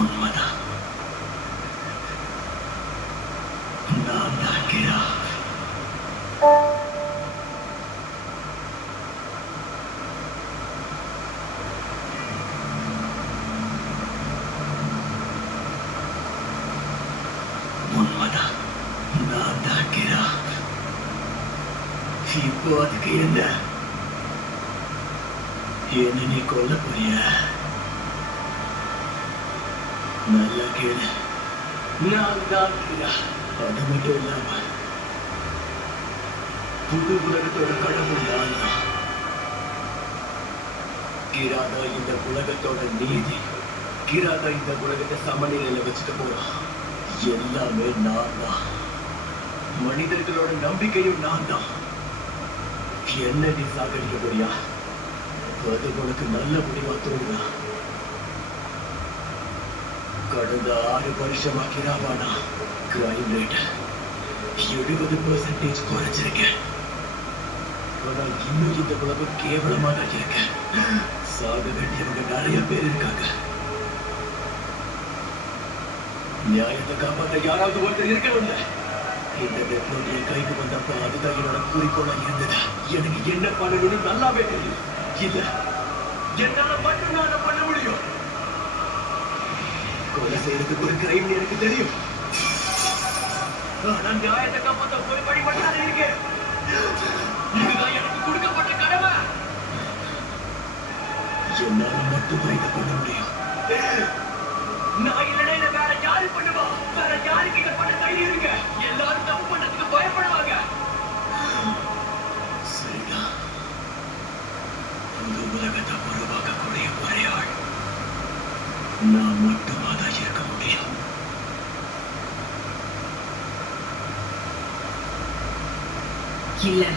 உண்மைதான். நான் தான் கிரா. உண்மைதான். நான் தான் கிரா. இப்போ அதுக்கு என்ன நீ கொல்ல போறிய? நல்லா கேளு. நான் தான் கிரா. அது மட்டும் இல்லாம புது உலகத்தோட கடவுள் நான் தான். கிராதா இந்த உலகத்தோட நீதி. கிராதா இந்த உலகத்தை சமநிலையில வச்சுட்டு போறான். எல்லாமே நான் தான். மனிதர்களோட நம்பிக்கையும் நான் தான். என்ன நீ சாகடிக்க போறியா? அது உனக்கு நல்ல முடிவா தோணுதா? கடந்த 6 வருஷமா கிராவானா கிரைம் ரேட் 70% குறைச்சிருக்கேன். ஆனா இன்னும் இந்த உலகம் கேவலமா தான் இருக்கு. சாக வேண்டியவங்க நிறைய பேர் இருக்காங்க. நியாயத்தை காப்பாற்ற யாராவது ஒருத்தர் இருக்கணும்ல. இந்த டெத்னோட் என் கைக்கு வந்தப்ப அதுதான் என்னோட குறிக்கோளா இருந்தது. எனக்கு என்ன பண்ணணும்னு நல்லாவே தெரியும். இல்ல, என்னால மட்டும் நான் பண்ண முடியும். கொலை செய்யறதுக்கு ஒரு கிரைம் எனக்கு தெரியும். ஆனா நியாயத்தை காப்பாற்ற ஒரு படி மட்டும் இருக்கு. இதுதான் எனக்கு கொடுக்கப்பட்ட கடமை. என்னால மட்டும்தான் இதை பண்ண முடியும். நான் இல்லைன்னா இதை வேற யாரு பண்ணுவா? வேற யாருக்கு இதை பண்ண தைரியம் இருக்க? எல்லாரும் தப்பு பண்ணதுக்கு பயப்படுவாங்க. சரிதான். புது உலகத்தை உருவாக்கக்கூடிய ஒரே ஆள் நான் மட்டுமாதான் இருக்க முடியும். இல்ல.